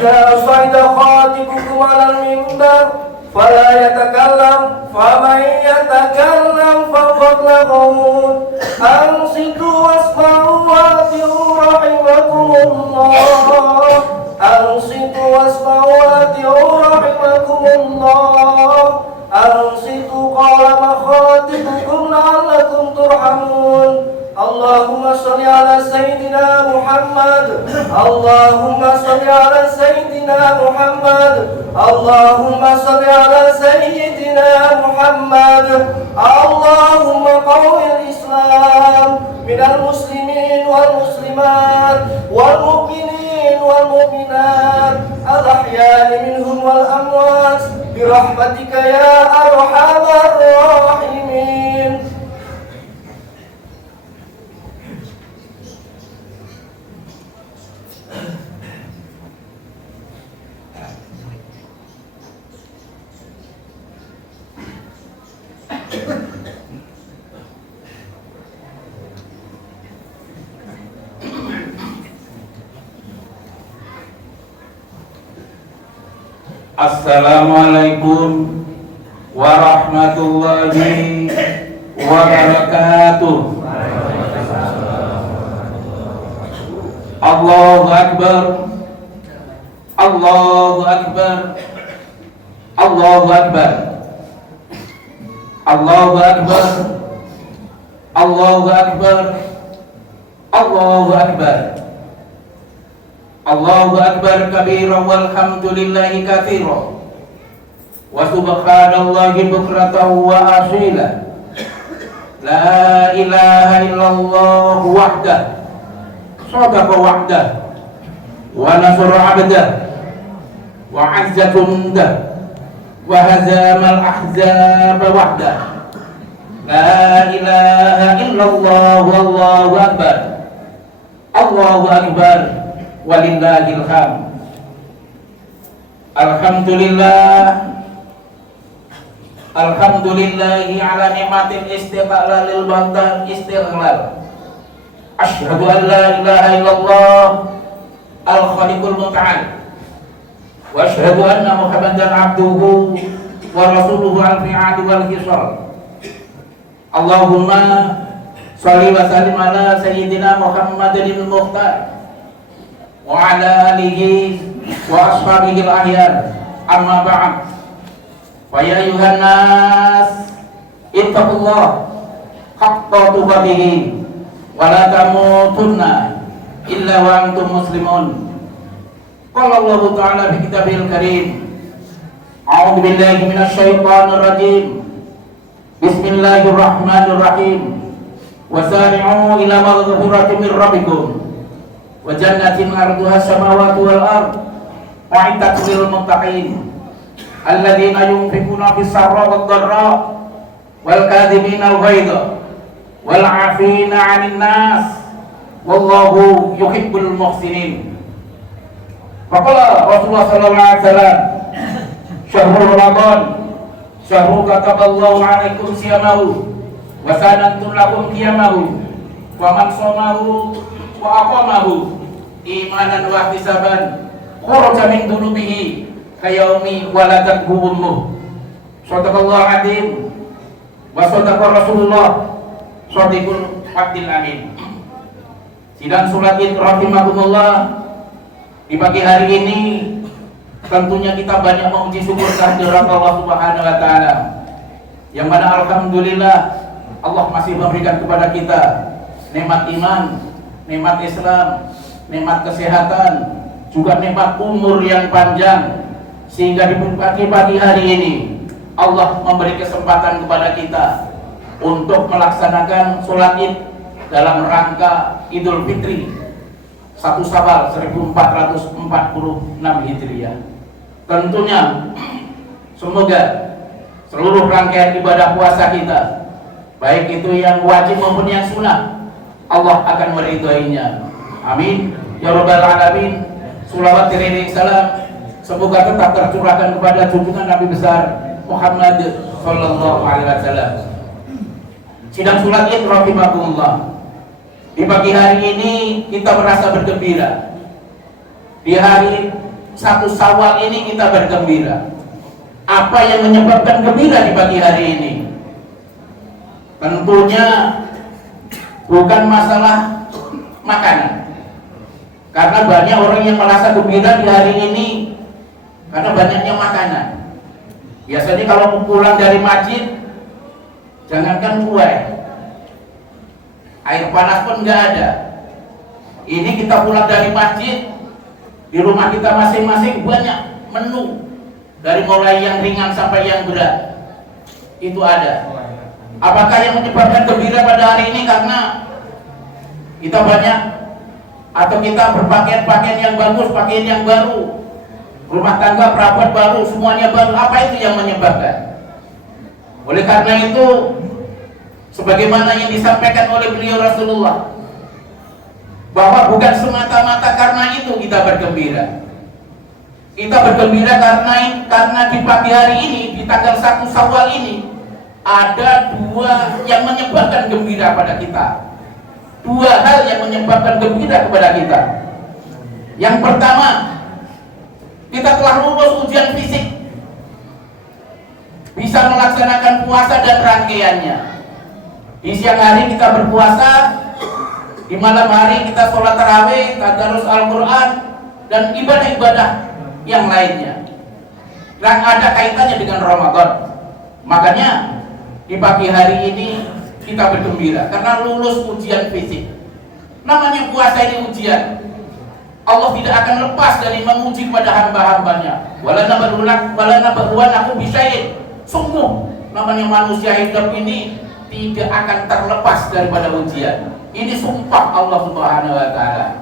فإذا صعد خاطبكم على المنبر فلا يتكلم فمن يتكلم فقد لغوت أنصتوا واسمعوا وأطيعوا رحمكم الله أنصتوا واسمعوا وأطيعوا رحمكم الله أنصتوا قال مخاطبكم لعلكم ترحمون اللهم صل على سيدنا محمد اللهم صل على سيدنا محمد اللهم صل على سيدنا محمد اللهم قوي الإسلام من المسلمين والمسلمات والمؤمنين والمؤمنات الأحياء منهم والأموات برحمتك يا أرحم الراحمين. Assalamualaikum warahmatullahi wabarakatuh. Allahu Akbar, Allahu Akbar, Allahu Akbar, Allahu Akbar, Allahu Akbar, Allahu Akbar. Allahu Akbar kabiran walhamdulillahi katsiran wa subhanallahi bukratan wa asila. La ilaha illallah wahdah sadaqa wahdah wa nasara abdah wa azza jundah wa hazamal ahzaba wahdah. La ilaha illallah wallahu akbar. Allahu akbar walillahil hamd. Alhamdulillah, alhamdulillahi ala nikmatil istiqlalil bantan istiqlal. Asyhadu an la ilaha illallah al-khaliqul muta'al wa asyhadu anna muhammadan abduhu wa rasuluhu al-fi'ad wal hisal. Allahumma sholli wa sallim ala sayyidina Muhammadin al-mukhtar wa ala alihi wa ashabihi al-ahyar. Amma ba'd. Fa ya ayuhan nas ittaqullah haqqa tuqatih wa la tamutunna illa wa antum muslimun. Qala Allah ta'ala fi kitabil karim, a'udzu billahi minasy syaithanir rajim. Bismillahirrahmanirrahim. Wasari'u ila maghfiratin min rabbikum wa jannatin arduha samawati wal ard wa'iddat lil muttaqin alladzina yunfiquna fis sarra wad dharra wal kadhibina al ghaidha wal 'afina 'anil nas wallahu yuhibbul muhsinin. Faqala Rasulullah sallallahu alaihi wasallam, syahrul ramadan syahrul kataballahu 'alaikum siyamahu wa sanantum lakum qiyamahu wa man shamahu wa aqamahu imanan wa ihtisaban kharaja min dunubihi kayaumi waladat ummuh. Shadaqallahu adzim wa shadaqa Rasulullah shadiqul wa'dil amin. Sidang salat Id rahimakumullah, di pagi hari ini tentunya kita banyak memuji syukur kehadirat Allah Subhanahu wa taala, yang mana alhamdulillah Allah masih memberikan kepada kita nikmat iman, nikmat Islam, nikmat kesehatan, juga nikmat umur yang panjang, sehingga di pagi hari ini Allah memberi kesempatan kepada kita untuk melaksanakan sholat Id dalam rangka Idul Fitri 1 Syawal 1446 Hijriah. Tentunya semoga seluruh rangkaian ibadah puasa kita, baik itu yang wajib maupun yang sunnah, Allah akan meridhoinya. Amin ya rabbal alamin. Shalawat dan salam semoga tetap tercurahkan kepada junjungan Nabi besar Muhammad sallallahu alaihi wasallam. Sidang salat Id rahimakumullah, di pagi hari ini kita merasa bergembira. Di hari 1 Syawal ini kita bergembira. Apa yang menyebabkan gembira di pagi hari ini? Tentunya bukan masalah makanan. Karena banyak orang yang merasa gembira di hari ini karena banyaknya makanan. Biasanya kalau pulang dari masjid, jangankan kue, air panas pun nggak ada. Ini kita pulang dari masjid, di rumah kita masing-masing banyak menu, dari mulai yang ringan sampai yang berat. Itu ada. Apakah yang menyebabkan gembira pada hari ini karena kita banyak atau kita berpakaian-pakaian yang bagus, pakaian yang baru, rumah tangga perabot baru, semuanya baru? Apa itu yang menyebabkan? Oleh karena itu, sebagaimana yang disampaikan oleh beliau Rasulullah, bahwa bukan semata-mata karena itu kita bergembira. Kita bergembira karena di pagi hari ini, di tanggal 1 Syawal ini, ada 2 yang menyebabkan gembira pada kita. 2 hal yang menyebabkan gembira kepada kita. Yang pertama, kita telah lulus ujian fisik, bisa melaksanakan puasa dan rangkaiannya. Di siang hari kita berpuasa, di malam hari kita sholat tarawih, tadarus Al-Quran, dan ibadah-ibadah yang lainnya yang ada kaitannya dengan Ramadan. Makanya di pagi hari ini kita bergembira karena lulus ujian fisik. Namanya puasa ini ujian. Allah tidak akan lepas dari menguji kepada hamba-hambanya. Wala nabluwannakum bisyai'in. Sungguh namanya manusia hidup ini tidak akan terlepas daripada ujian. Ini sumpah Allah Subhanahu wa taala.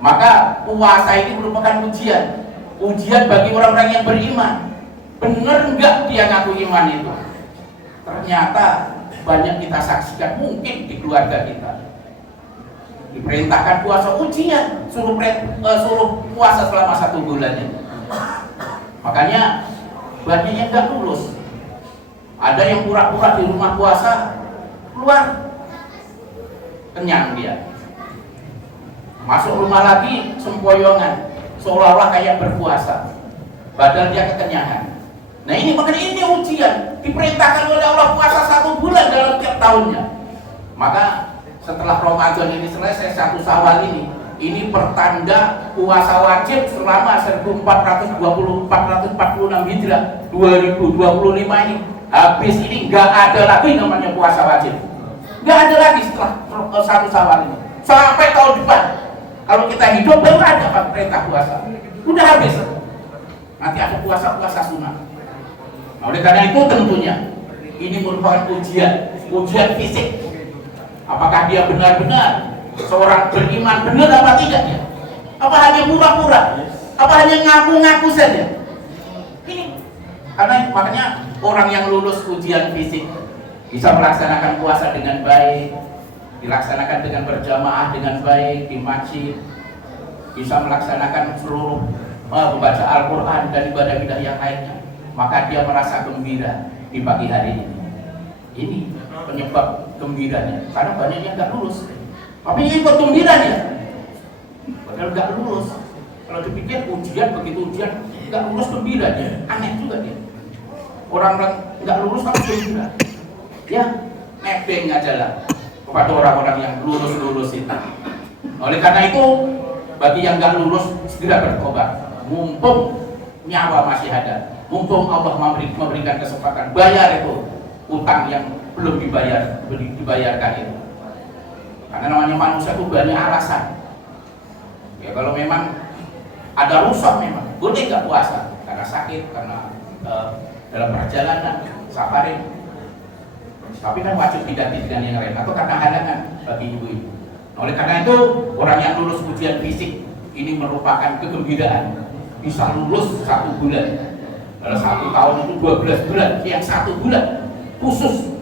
Maka puasa ini merupakan ujian. Ujian bagi orang-orang yang beriman. Benar enggak dia ngaku iman itu? Ternyata banyak kita saksikan, mungkin di keluarga kita diperintahkan puasa, ujian, suruh puasa selama 1 bulan ini. Makanya banyak yang enggak lulus. Ada yang pura-pura di rumah puasa, keluar kenyang dia, masuk rumah lagi sempoyongan, seolah-olah kayak berpuasa, padahal dia kekenyangan. Nah ini makanya ini ujian, diperintahkan oleh Allah puasa 1 bulan dalam tiap tahunnya. Maka setelah Ramadan ini selesai, 1 Syawal ini pertanda puasa wajib selama 1446 Hijrah 2025 ini. Habis ini nggak ada lagi namanya puasa wajib, nggak ada lagi setelah 1 Syawal ini sampai tahun depan. Kalau kita hidup baru ada perintah puasa, udah habis. Nanti ada puasa sunnah. Nah, oleh karena itu tentunya ini merupakan ujian fisik. Apakah dia benar-benar seorang beriman, benar apa tidak ya? Apa hanya pura-pura? Apa hanya ngaku-ngaku saja? Ini karena makanya orang yang lulus ujian fisik bisa melaksanakan puasa dengan baik, dilaksanakan dengan berjamaah dengan baik di masjid, bisa melaksanakan seluruh membaca Al-Quran dan ibadah-ibadah yang lainnya, maka dia merasa gembira di pagi hari ini. Ini penyebab gembiranya, karena banyak yang nggak lulus, tapi ikut gembiranya, padahal nggak lulus. Kalau dipikir ujian, begitu ujian nggak lulus gembira dia, aneh juga dia. Orang-orang nggak lulus tapi gembira, ya nebeng aja lah kepada orang-orang yang lulus itu. Oleh karena itu, bagi yang nggak lulus segera bertobat, mumpung nyawa masih ada, mumpung Allah memberikan kesempatan, bayar itu utang yang belum dibayarkan itu. Karena namanya manusia itu banyak alasan. Ya kalau memang ada rusak memang boleh nggak puasa karena sakit, karena dalam perjalanan safarin. Tapi kan wajib diganti dengan yang lain, atau karena halangan bagi ibu-ibu. Oleh karena itu, orang yang lulus ujian fisik ini merupakan kegembiraan. Bisa lulus 1 bulan. Dalam 1 tahun itu 12 bulan, yang 1 bulan khusus.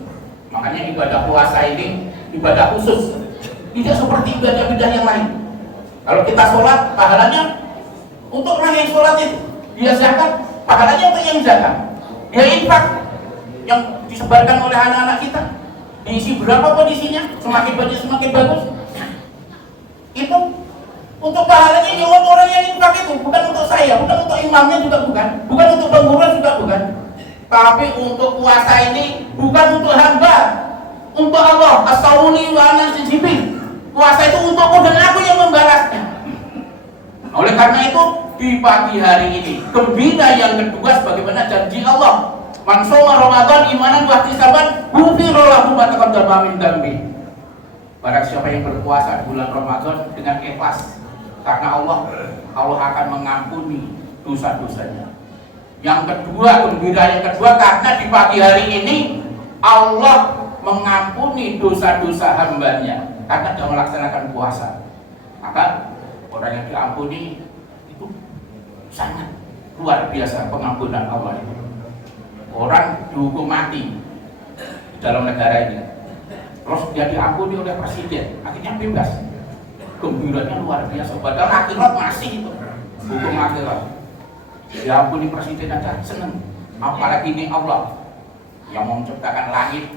Makanya ibadah puasa ini ibadah khusus, tidak seperti ibadah-ibadah yang lain. Kalau kita sholat, pahalanya untuk orang yang sholat itu, dia zakat, pahalanya untuk yang zakat. Dia infak yang disebarkan oleh anak-anak kita, diisi berapa kondisinya, semakin banyak semakin bagus. Itu untuk pahalanya untuk orang yang infak itu, bukan untuk saya, bukan untuk imamnya juga bukan untuk pengurus juga bukan. Tapi untuk puasa ini bukan untuk hamba, untuk Allah. As-sawli wa ana sijibi. Puasa itu untukku dan aku yang membalasnya. Oleh karena itu di pagi hari ini gembira yang kedua sebagaimana janji Allah. Man shoma Ramadan imanan wa ihtisaban ghufira lahu ma taqaddama min dzambi. Barang siapa yang berpuasa di bulan Ramadan dengan ikhlas karena Allah akan mengampuni dosa-dosanya. Yang kedua, gembira yang kedua karena di pagi hari ini Allah mengampuni dosa-dosa hambanya karena sudah melaksanakan puasa. Maka orang yang diampuni itu sangat luar biasa pengampunan Allah itu. Orang dihukum mati di dalam negara ini, terus dia diampuni oleh presiden, akhirnya bebas. Gembiranya luar biasa. Padahal akhirat masih itu hukum akhirat. Diampuni presiden aja seneng. Apalagi ini Allah yang menciptakan langit,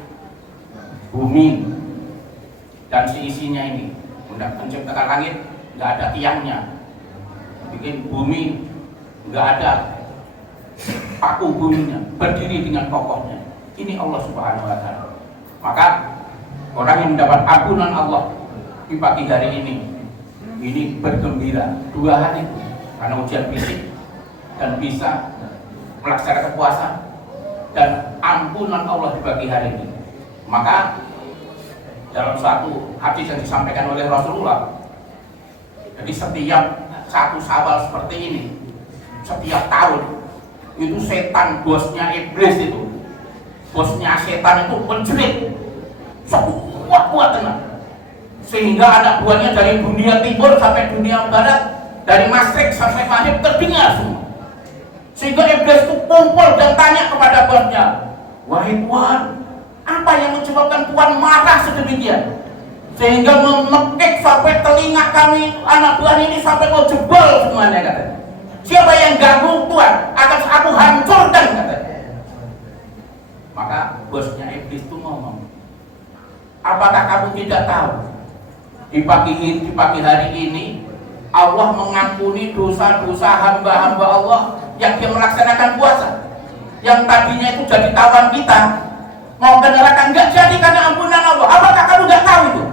bumi, dan seisinya ini. Menciptakan langit nggak ada tiangnya, bikin bumi nggak ada paku buminya, berdiri dengan kokohnya. Ini Allah Subhanahu wa Ta'ala. Maka orang yang mendapat ampunan Allah di pagi hari ini bergembira. Dua hal itu, karena ujian fisik dan bisa melaksanakan puasa dan ampunan Allah di pagi hari ini. Maka dalam satu hadis yang disampaikan oleh Rasulullah, jadi setiap satu Syawal seperti ini, setiap tahun itu setan, bosnya iblis itu, bosnya setan itu menjerit sekuat-kuat tenang, sehingga anak buahnya dari dunia timur sampai dunia barat, dari Masyrik sampai Maghrib terdengar semua. Sehingga iblis itu kumpul dan tanya kepada bosnya, wahai Tuhan, apa yang menyebabkan Tuhan marah sedemikian sehingga memekik sampai telinga kami anak buah ini sampai mau jebol semuanya, katanya. Siapa yang ganggu Tuhan akan aku hancurkan, katanya. Maka bosnya iblis itu ngomong, apakah kamu tidak tahu di pagi hari ini Allah mengampuni dosa-dosa hamba-hamba Allah yang dia melaksanakan puasa, yang tadinya itu jadi tawan kita mau ke neraka enggak jadi karena ampunan Allah. Apakah kamu enggak tahu itu?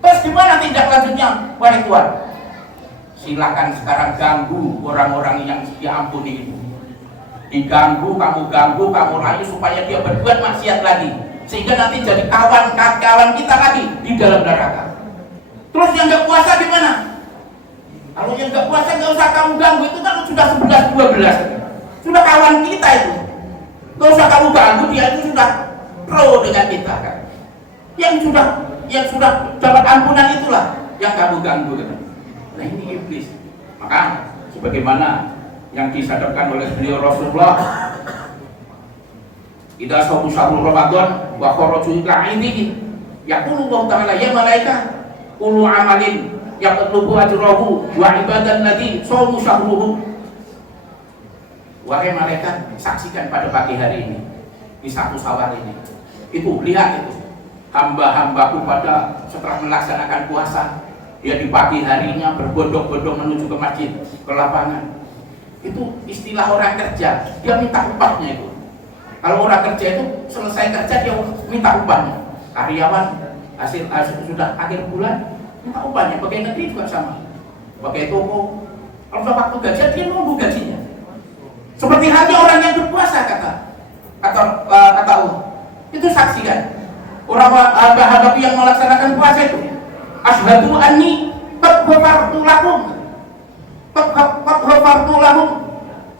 Terus gimana tindak lanjutnya? Wahai Tuhan, silakan sekarang ganggu orang-orang yang diampuni itu. Diganggu, kamu rayu supaya dia berbuat maksiat lagi, sehingga nanti jadi kawan kita lagi di dalam neraka. Terus yang enggak puasa gimana? Kalau yang enggak puasa enggak usah kamu ganggu, itu kan sudah 11-12, sudah kawan kita itu. Enggak usah kamu ganggu, dia itu sudah pro dengan kita kan. Yang sudah dapat ampunan itulah yang kamu ganggu kan. Nah ini iblis. Maka sebagaimana yang disadarkan oleh beliau Rasulullah, idza shamu syahrul Ramadan wa kharaju ila ainihi yaqulu ta'ala ya malaika kullu amalin yaqlubu ajrahu wa ibadan ladzi shamu syahruhu. Wahai malaikat, saksikan pada pagi hari ini, di satu Syawal ini, itu lihat itu hamba-hambaku pada setelah melaksanakan puasa, dia di pagi harinya berbondong-bondong menuju ke masjid, ke lapangan. Itu istilah orang kerja, dia minta upahnya itu. Kalau orang kerja itu selesai kerja dia minta upahnya. Karyawan hasil sudah akhir bulan minta upahnya. Pegawai negeri juga sama. Pegawai toko, kalau sudah waktu gajian dia nunggu gajinya. Seperti halnya orang yang berpuasa kata Allah. Itu saksikan. Orang hamba-hamba yang melaksanakan puasa itu, asyhadu anni qad ghafartu lakum.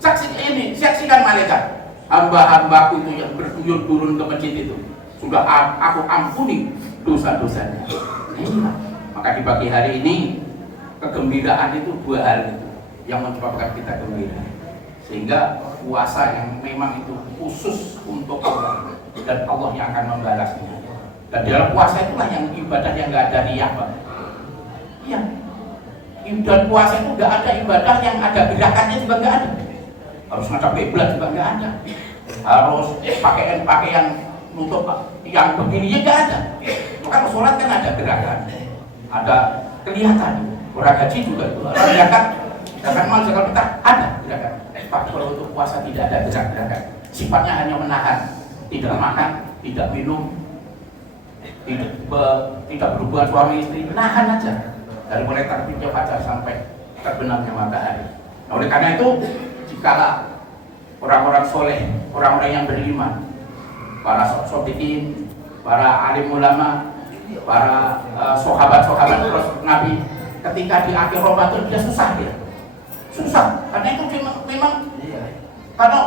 Saksikan malaikat. Hamba-hambaku itu yang berduyun turun ke masjid itu sudah aku ampuni dosa-dosanya. Nah, maka di pagi hari ini kegembiraan itu dua hal itu yang menyebabkan kita gembira. Sehingga puasa yang memang itu khusus untuk Allah dan Allah yang akan membalasnya. Dan dalam puasa itulah yang ibadah yang nggak ada riya, Pak. Iya. Dan puasa itu nggak ada ibadah yang ada gerakannya juga nggak ada. Harus ngadap kiblat juga nggak ada. Harus pakaian nutup yang begini ya nggak ada. Maka sholat kan ada gerakan, ada kelihatan. Orang haji juga itu. Orang zakat mal zakat kita ada. gerak-gerakan. Tapi kalau untuk puasa tidak ada gerak-gerakan. Sifatnya hanya menahan, tidak makan, tidak minum, tidak berhubungan suami istri, nahan aja dari mulai terbitnya fajar sampai terbenamnya matahari. Nah, oleh karena itu, jikalau orang-orang soleh, orang-orang yang beriman, para sobiqin, para alim ulama, para sahabat-sahabat Nabi, ketika di akhir Ramadan dia susah, karena itu memang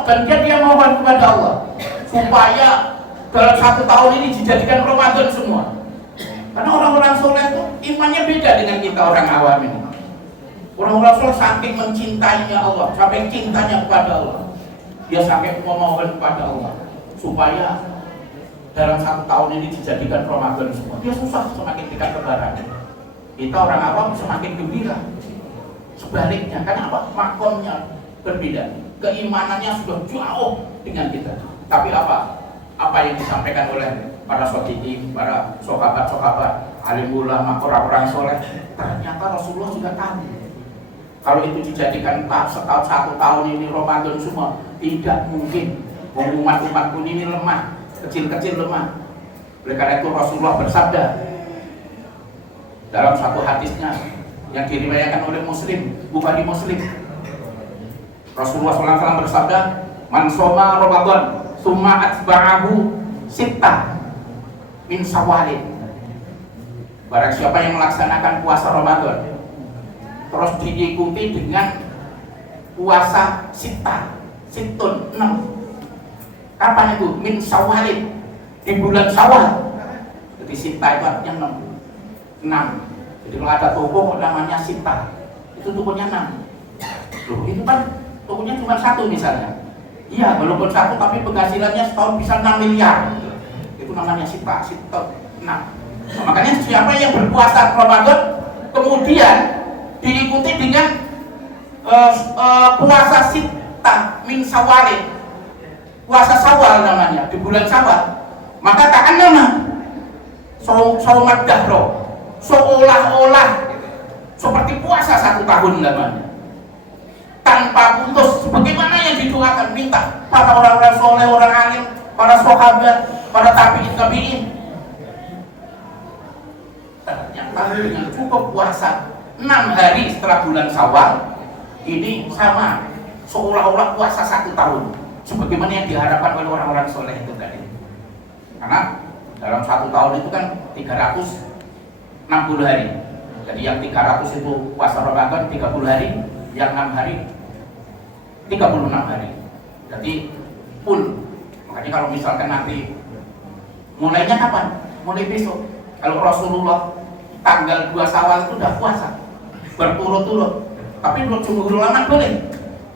karena dia mohon kepada Allah supaya dalam 1 tahun ini dijadikan Ramadan semua. Karena orang-orang soleh itu imannya beda dengan kita orang awam ini. Orang-orang soleh saking mencintainya Allah, sampai cintanya kepada Allah, dia sampai memohon kepada Allah supaya dalam 1 tahun ini dijadikan Ramadan semua. Dia susah semakin dekat lebaran. Kita orang awam semakin gembira. Sebaliknya, karena apa? Makomnya berbeda, keimanannya sudah jauh dengan kita. Tapi apa yang disampaikan oleh para shodiqin, para sahabat-sahabat, alim ulama, orang-orang soleh, ternyata Rasulullah juga tahu kalau itu dijadikan setahun 1 tahun ini Ramadan semua, tidak mungkin. Umat-umatku ini lemah, kecil-kecil lemah. Oleh karena itu Rasulullah bersabda dalam satu hadisnya yang diriwayatkan oleh Muslim, Bukhari Muslim. Rasulullah SAW bersabda, "Man shoma Ramadan, summa atba'ahu sittah min Syawalin." Barang siapa yang melaksanakan puasa Ramadan terus diikuti dengan puasa sittah, sittun 6. Kapan itu? Min Syawalin, di bulan Syawal. Jadi sittah itu artinya 6. Jadi kalau ada toko namanya sittah, itu tokonya 6. Loh, itu kan tokonya cuma 1 misalnya. Iya, walaupun 1 tapi penghasilannya setahun bisa 6 miliar. Itu namanya sittah 6. Nah, makanya siapa yang berpuasa Ramadan kemudian diikuti dengan puasa sittah min Syawalin, puasa Syawal namanya, di bulan Syawal, maka tak nama saumat dahro, seolah-olah seperti puasa 1 tahun namanya, tanpa putus, sebagaimana yang didoakan. Minta para orang-orang soleh, orang alim, para sahabat, para tabi'in. Ternyata dengan cukup puasa 6 hari setelah bulan Syawal ini sama seolah-olah puasa 1 tahun, sebagaimana yang diharapkan oleh orang-orang soleh itu tadi. Karena dalam 1 tahun itu kan 360 hari. Jadi yang 300 itu puasa Ramadan 30 hari, yang 6 hari 36 hari. Jadi full. Makanya kalau misalkan nanti mulainya kapan? Mulai besok. Kalau Rasulullah tanggal 2 Syawal itu udah puasa berturut-turut. Tapi menurut jumhur ulama boleh.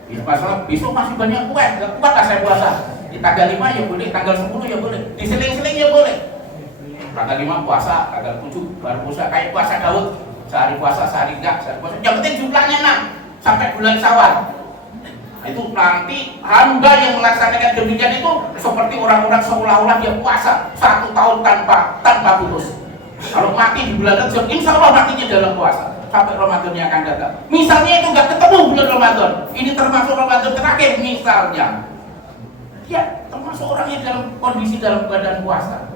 Ya, masalah besok masih banyak kuat, gak kuat lah saya puasa. Di tanggal 5 ya boleh, tanggal 10 ya boleh, diseling-seling ya boleh. Tanggal 5 puasa, tanggal 7 baru puasa, kayak puasa Daud. Sehari puasa, sehari enggak, sehari puasa. Yang penting jumlahnya 6 sampai bulan Syawal. Itu nanti hamba yang melaksanakan demikian itu seperti orang-orang seolah-olah dia puasa 1 tahun tanpa putus. Kalau mati di bulan Rajab, insya Allah matinya dalam puasa sampai Ramadan yang akan datang. Misalnya itu nggak ketemu bulan Ramadan, ini termasuk Ramadan terakhir misalnya, ya termasuk orang yang dalam kondisi dalam badan puasa,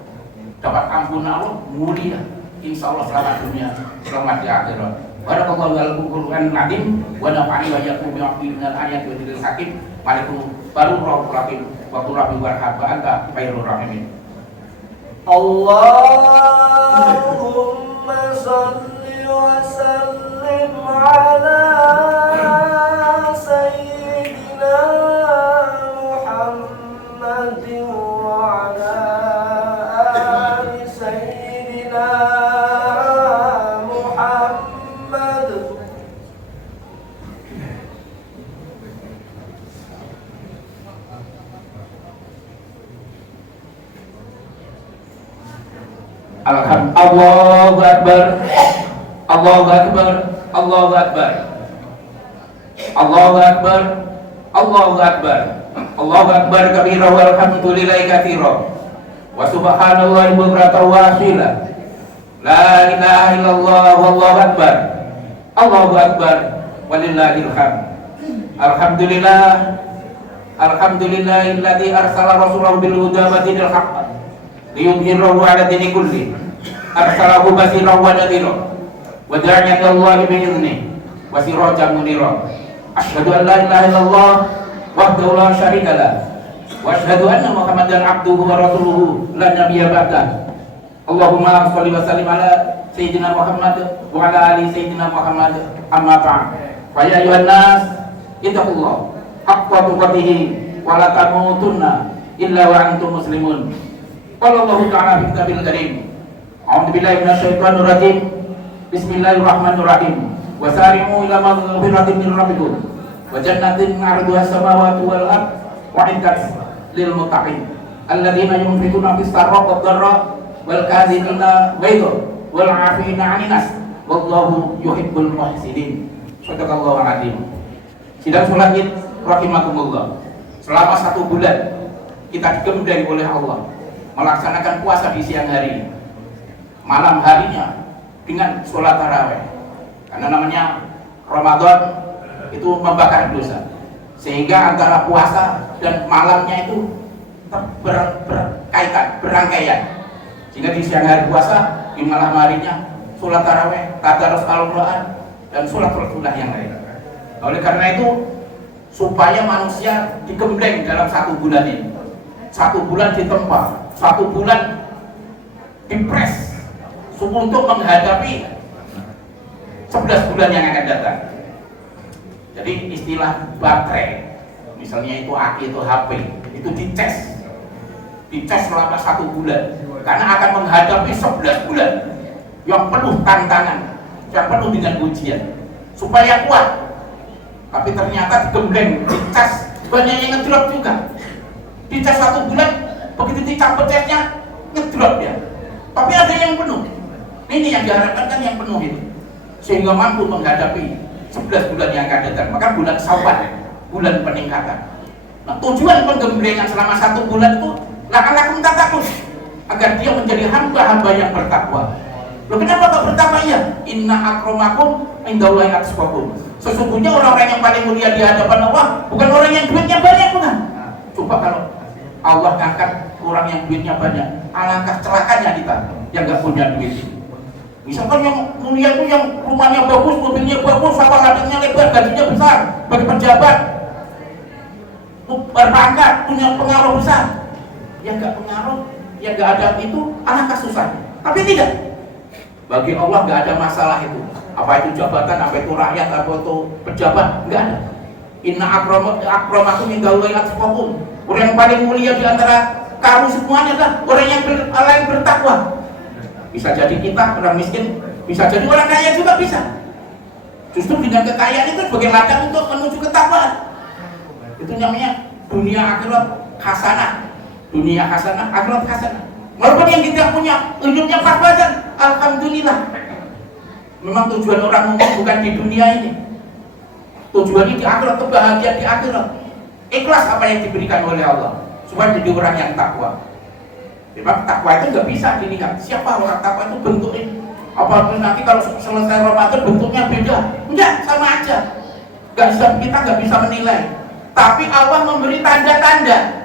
dapat ampunan Allah, mulia, insya Allah selamat dunia, selamat di akhirat. Barakallahu lakum Qur'an azim wa nafa'ani wa iyyakum bima fihi minal ayati wa dzikril hakim. Warahmatullahi wabarakatuh. Wa anta khairur rahimin. Allahumma salli wa sallim ala sayyidina Muhammadin wa ala ali sayyidina Muhammad. Allahu Akbar, Allahu Akbar, Allahu Akbar, Allahu Akbar, Allahu Akbar, Allahu Akbar kabira walhamdulillahi katsira wa subhanallahi bukratan wa asila. La ilaha illallah wallahu akbar, Allahu Akbar walillahil hamd. Alhamdulillah, alhamdulillahilladzi arsala rasulahu bil huda wa dinil haqq liyudhhirahu 'ala dini kulli. Arsalahu basyiran wa nadhira wa da'iyan ila Allah bi idzni wa sirajan munira. Asyhadu an la ilaha illallah wahdahu la syarika lah wa asyhadu anna Muhammadan 'abduhu wa rasuluhu la nabiyya ba'dah. Allahumma shalli wa sallim ala sayyidina Muhammad wa ala ali sayyidina Muhammad, amma ba'd. Fa ya ayyuhan nas ittaqullah haqqa tuqatih wa la tamutunna illa wa antum muslimun. Qala Allah ta'ala fi kitabil karim, a'udzu billahi minasyaitonir rajim. Bismillahirrahmanirrahim. Wasari'u ila maghfiratin min rabbikum wa jannatin 'arduha as-samawati wal ardh wa 'iddat lil muttaqin alladziina yunfiquna fis sarra'i wad dharra'i wal kadhibina ghaidha wal 'afina 'anil nas wallahu yuhibbul muhsinin. Shadaqallahu adzim. Sidang sholat Id rahimakumullah. Selama 1 bulan kita digembleng oleh Allah melaksanakan puasa di siang hari, malam harinya dengan sholat tarawih. Karena namanya Ramadan itu membakar dosa, sehingga antara puasa dan malamnya itu berkaitan, berangkaian. Sehingga di siang hari puasa, di malam harinya sholat tarawih, tadarus Al-Quran, dan sholat-sholat sunnah yang lain. Oleh karena itu, supaya manusia digembleng dalam 1 bulan ini, 1 bulan ditempa, 1 bulan dipres untuk menghadapi 11 bulan yang akan datang. Jadi istilah baterai, misalnya itu aki atau HP, itu dicas selama 1 bulan, karena akan menghadapi 11 bulan yang penuh tantangan, yang penuh dengan ujian, supaya kuat. Tapi ternyata digembleng, dicas, banyak yang ngedrop juga. Dicas 1 bulan, begitu dicabut casnya, ngedrop ya. Tapi ada yang penuh. Ini yang diharapkan kan yang penuh itu, sehingga mampu menghadapi 11 bulan yang akan datang. Maka bulan Syawal, bulan peningkatan. Nah, tujuan penggemblengan selama 1 bulan itu lakum tattaqun, agar dia menjadi hamba-hamba yang bertakwa. Loh, kenapa kok bertakwa ya? Inna akramakum indallahi atqakum. Sesungguhnya orang-orang yang paling mulia di hadapan Allah bukan orang yang duitnya banyak, bukan. Coba kalau Allah ngangkat orang yang duitnya banyak, alangkah celakanya kita yang nggak punya duit. Misalkan yang mulia itu yang rumahnya bagus, mobilnya bagus, apa ladangnya lebar, gajinya besar, bagi pejabat, berpangkat, punya pengaruh besar. Yang nggak pengaruh, yang nggak ada itu, alangkah susah. Tapi tidak. Bagi Allah nggak ada masalah itu. Apa itu jabatan, apa itu rakyat, apa itu pejabat, nggak ada. Inna akramakum indallahi atqakum. Orang yang paling mulia di antara kamu semuanya adalah orang yang bertakwa. Bisa jadi kita orang miskin, bisa jadi orang kaya juga bisa. Justru dengan kekayaan itu sebagai ladang untuk menuju ketakwaan. Itu namanya dunia akhirat hasanah, dunia hasanah, akhirat hasanah. Walaupun yang kita punya hidupnya pas-pasan, alhamdulillah. Memang tujuan orang mukmin bukan di dunia ini. Tujuannya di akhirat, kebahagiaan di akhirat. Ikhlas apa yang diberikan oleh Allah, supaya jadi orang yang takwa. Memang takwa itu nggak bisa dilihat. Siapa orang takwa itu bentuknya? Apalagi nanti kalau selesai Ramadan bentuknya beda? Enggak, sama aja. Kita nggak bisa menilai. Tapi Allah memberi tanda-tanda.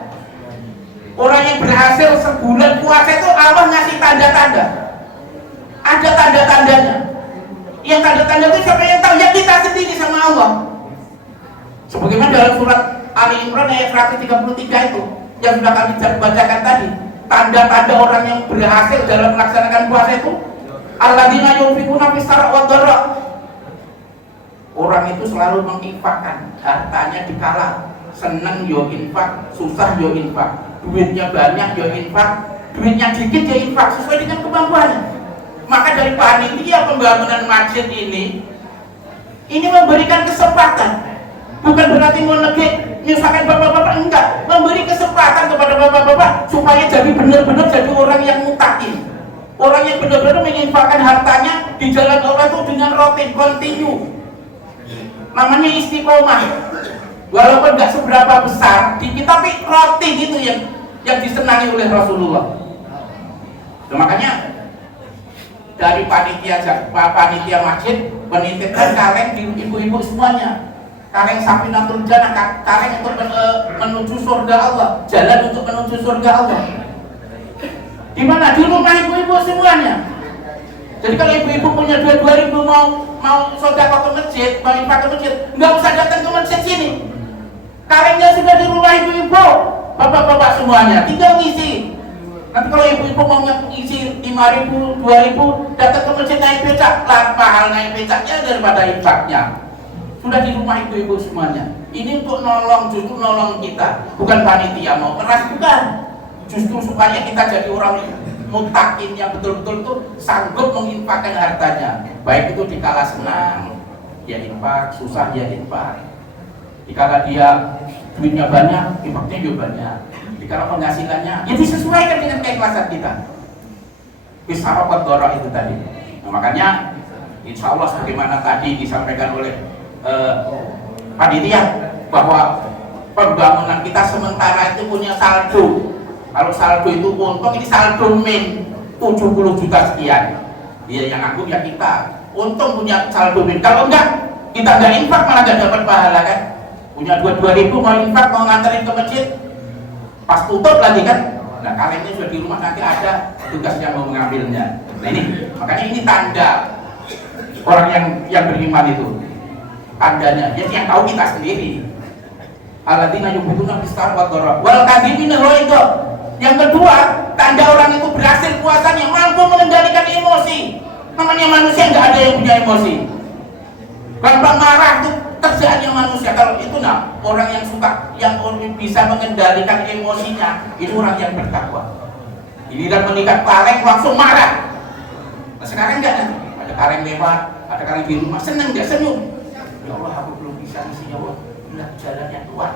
Orang yang berhasil sebulan puasa itu Allah ngasih tanda-tanda. Ada tanda-tandanya. Yang tanda-tanda itu siapa yang tahu? Ya kita sendiri sama Allah. Sebagaimana dalam surat Ali Imran ayat 133 itu yang sudah kami bacakan tadi. Tanda-tanda orang yang berhasil dalam melaksanakan puasa itu alladzina yunfiquna fis sarra'i wad dharra. Orang itu selalu menginfakkan hartanya dikala seneng yo infak, susah yo infak, duitnya banyak yo infak, duitnya dikit yo infak sesuai dengan kemampuannya. Maka dari panitia pembangunan masjid ini memberikan kesempatan, bukan berarti mau negeri misalkan bapak-bapak, enggak, memberi kesempatan kepada bapak-bapak supaya jadi benar-benar jadi orang yang mutakin, orang yang benar-benar menginfakkan hartanya di jalan Allah itu dengan rutin, continue. Namanya istiqomah. Walaupun enggak seberapa besar dikit, tapi rutin itu yang disenangi oleh Rasulullah. Nah, makanya dari panitia masjid menitipkan kaleng di ibu-ibu semuanya. kareng Safinatul Jannah, kareng untuk menuju surga Allah, jalan untuk menuju surga Allah. Di mana? Di rumah ibu-ibu semuanya. Jadi kalau ibu-ibu punya 2.000 mau sedekah ke masjid, mau infak ke masjid, nggak usah datang ke masjid sini. Karengnya sudah di rumah ibu-ibu, bapak-bapak semuanya, tinggal ngisi. Nanti kalau ibu-ibu mau ngisi 5.000, 2.000, datang ke masjid naik becak, lah mahal naik becaknya daripada infaknya. Sudah di rumah ibu-ibu semuanya. Ini untuk nolong, justru nolong kita, bukan panitia mau keras, bukan. Justru supaya kita jadi orang mutakin yang betul-betul tuh sanggup menginfakkan hartanya, baik itu dikala senang ya infak, susah ya infak. Dikala dia duitnya banyak, infaknya juga banyak. Dikala penghasilannya ya disesuaikan dengan keikhlasan kita. Bisarapat dorok itu tadi. Nah, makanya insya Allah sebagaimana tadi disampaikan oleh panitia bahwa pembangunan kita sementara itu punya saldo. Kalau saldo itu untung, ini saldo min 70 juta sekian. Dia yang nganggur ya kita. Untung punya saldo min. Kalau enggak, kita enggak infak malah enggak dapat pahala kan. Punya 2.000 mau infak, mau nganterin ke masjid, pas tutup lagi kan. Nah kalengnya sudah di rumah, nanti ada tugas yang mau mengambilnya. Nah ini, makanya ini tanda orang yang beriman itu. Tandanya, jadi yang tahu kita sendiri. Alladzina yunfiquna fis sarra'i wal kadhibina itu. Yang kedua, tanda orang itu berhasil puasanya, mampu mengendalikan emosi. Namanya manusia nggak ada yang punya emosi. Gampang marah itu kerjaannya manusia. Kalau itu orang yang suka, yang bisa mengendalikan emosinya, itu orang yang bertakwa. Ini dan menikah kaleng langsung marah. Nah sekarang enggak kan? Ada kaleng lewat, ada kaleng di rumah, seneng dia senyum. Ya Allah, aku belum bisa ngisi, ya Allah. Inilah jalan yang kuat,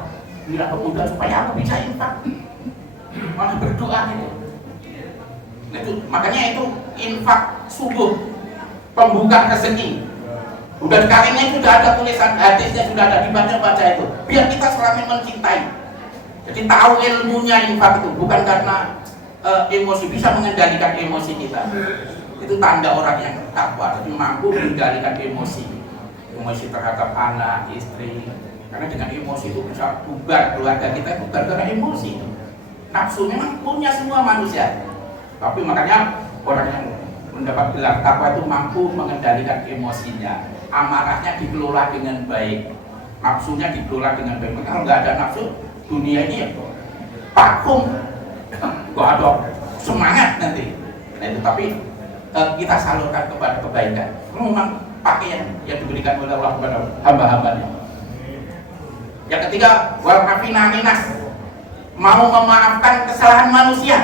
inilah kemudahan supaya aku bisa infak. Malah berdoa itu. Nah, itu makanya itu infak subuh, pembuka rezeki. Udah kalengnya sudah ada tulisan hadisnya, sudah ada dibaca itu. Biar kita selalu mencintai. Jadi tahu ilmunya infak itu, bukan karena emosi, bisa mengendalikan emosi kita. Itu tanda orang yang takwa, jadi mampu mengendalikan emosi. Emosi terhadap anak, istri. Karena dengan emosi itu bisa bubar keluarga kita, bubar karena emosi. Nafsu memang punya semua manusia. Tapi makanya orang yang mendapat gelar takwa itu mampu mengendalikan emosinya. Amarahnya dikelola dengan baik, nafsunya dikelola dengan baik. Kalau nggak ada nafsu, dunia ini ya vakum, nggak ada semangat nanti. Nah itu tapi kita salurkan kepada kebaikan. Memang pakaian yang diberikan oleh Allah kepada hamba-hambanya. Yang ketiga, wal afina minas, mau memaafkan kesalahan manusia.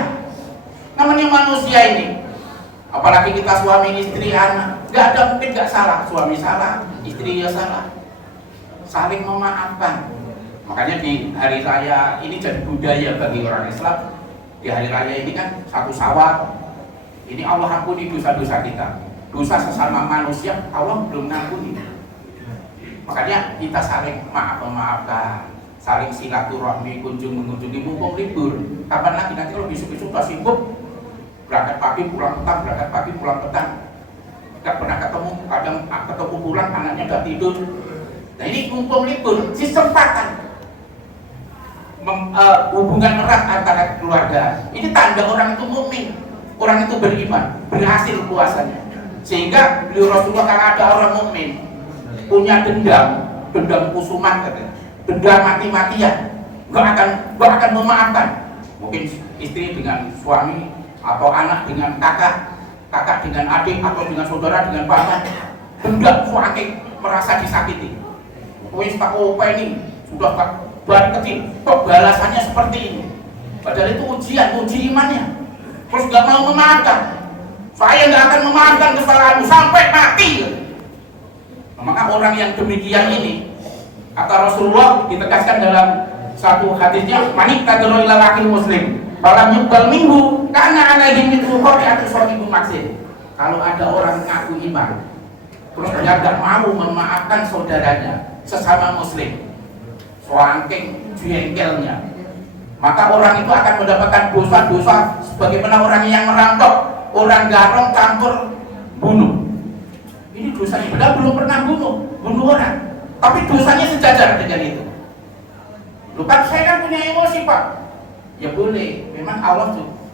Namanya manusia ini, apalagi kita suami istri anak, nggak ada mungkin nggak salah. Suami salah, istri ya salah, saling memaafkan. Makanya di hari raya ini jadi budaya bagi orang Islam. Di hari raya ini kan satu Syawal, ini Allah ampuni dosa-dosa kita. Dosa sesama manusia Allah belum ngampuni. Makanya kita saling memaafkan, saling silaturahmi, mengunjungi mumpung libur. Kapan lagi nanti kalau besok-besok sudah sibuk, berangkat pagi pulang petang, berangkat pagi pulang petang, nggak pernah ketemu, kadang ketemu pulang anaknya udah tidur. Nah ini mumpung libur, kesempatan hubungan erat antara keluarga. Ini tanda orang itu mukmin, orang itu beriman, berhasil puasanya. Sehingga beliau Rasulullah, karena ada orang mukmin punya dendam kusuman katanya, dendam mati-matian, nggak akan memaafkan. Mungkin istri dengan suami, atau anak dengan kakak dengan adik, atau dengan saudara dengan paman, dendam suami merasa disakiti. Wis tak apa ini sudah dari kecil, kok balasannya seperti ini? Padahal itu ujian, uji imannya. Terus nggak mau memaafkan. Saya nggak akan memaafkan kesalahanmu sampai mati. Nah, maka orang yang demikian ini, kata Rasulullah ditegaskan dalam satu hadisnya, manik tadro ila akil muslim, falam yuqbal minhu karena alaihi mithlu qati'ati sahibi maksin. Kalau ada orang mengaku iman, terus dia nggak mau memaafkan saudaranya sesama muslim, soangking jengkelnya, maka orang itu akan mendapatkan dosa-dosa sebagaimana orang yang merampok, orang garong campur bunuh. Ini dosanya, padahal belum pernah bunuh orang. tapi dosanya sejajar dengan itu. Lupa saya kan punya emosi Pak. Ya boleh, memang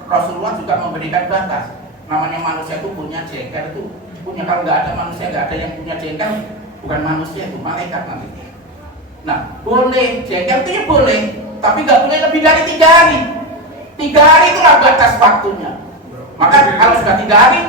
Rasulullah juga memberikan batas. Namanya manusia itu punya jengkel itu punya, kalau nggak ada manusia, nggak ada yang punya jengkel, bukan manusia itu malaikat nanti. Nah boleh jengkel itu ya boleh, tapi nggak boleh lebih dari 3 hari. 3 hari itulah batas waktunya. Maka kalau sudah 3 hari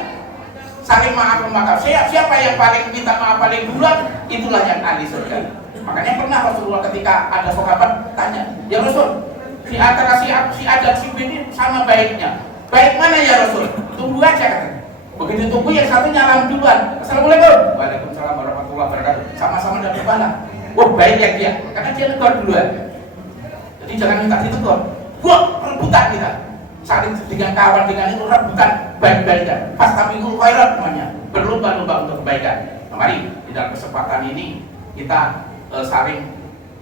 saling maaf memaafkan. Siapa yang paling minta maaf paling duluan, itulah yang ahli surga. Makanya pernah Rasulullah ketika ada sahabat tanya, ya Rasul, di antara si A dan si B ini sama baiknya. Baik mana ya Rasul? Tunggu aja katanya. Begitu tunggu yang satu nyalam duluan. Assalamualaikum. Waalaikumsalam warahmatullahi wabarakatuh. Sama-sama dapat pahala. Wah baik ya dia, karena dia negor duluan. Jadi jangan minta ditegur. Wah rebutan kita. Saling dengan kawan dengan itu rebutan baik-baikan. Fastabiqul khairat namanya. Berlomba-lomba untuk kebaikan. Nah, mari di dalam kesempatan ini kita saling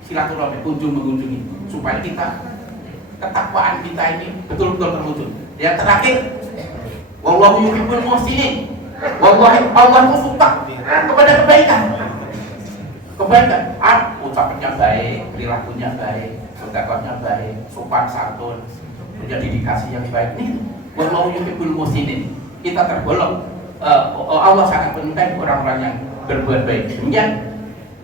silaturahmi, kunjung mengunjungi supaya kita ketakwaan kita ini betul-betul terwujud. Yang terakhir, wallahu yuhibbul muhsinin. Wallahi Allah itu suka kepada kebaikan. Kebaikan, ucapannya baik, perilakunya baik, sedekahnya baik, sopan santun, punya dedikasi yang baik. Ini wallahu yuhibbul muhsinin. Kita tergolong Allah sangat menyukai orang-orang yang berbuat baik. Demikian.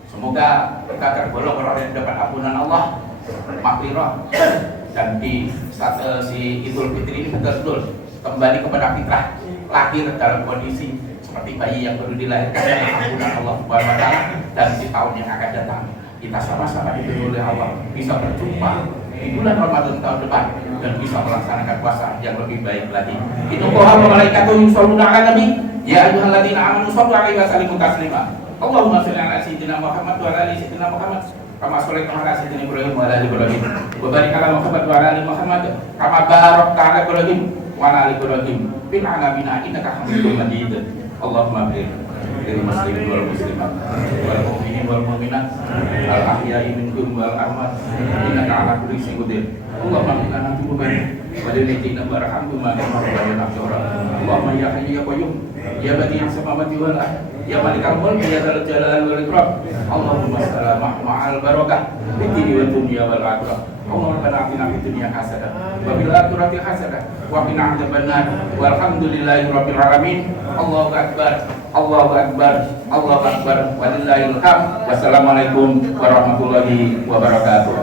Semoga kita tergolong orang yang dapat ampunan Allah, maghfirah, dan di saat si Idul Fitri ini betul-betul kembali kepada fitrah, lahir dalam kondisi seperti bayi yang baru dilahirkan dengan ampunan Allah Subhanahu wa taala, dan di tahun yang akan datang kita sama-sama diberi oleh Allah bisa berjumpa di bulan Ramadan tahun depan dan bisa melaksanakan puasa yang lebih baik lagi. Inna Allaha wa malaikatahu yusholluna 'alan nabi ya ayyuhalladzina amanu shallu 'alaihi wa sallimu taslima. Allahumma shalli ala sayyidina Muhammad wa ala ali sayyidina Muhammad kama shallaita ala sayyidina Ibrahim wa ala ali Ibrahim wa barik ala Muhammad wa ala ali Muhammad kama barakta ala Ibrahim wa ala ali Ibrahim fil alamin innaka Hamidum Majid. Allahumma barik lil muslimin wal muslimat wal mu'minin wal mu'minat al ahya'i minhum wal amwat innaka ala kulli syai'in qadir. Allahumma lana dzunubana wa lilladheena warhamhum kama rabbayana shaghira. Allahumma ya hayyu ya qayyum ya badi'us samawati wal ardh ya malikal mulk ya dzal jalali wal ikram. Allahumma salamah ma'al barakah fid dini wad dunya wal akhirah. Allahumma rabbana atina fid dunya hasanah wa fil akhirati hasanah wa qina adzabannar. Walhamdulillahi rabbil alamin. Allahu akbar. Allahu akbar. Allahu akbar. Walillahil hamd. Wassalamualaikum warahmatullahi wabarakatuh.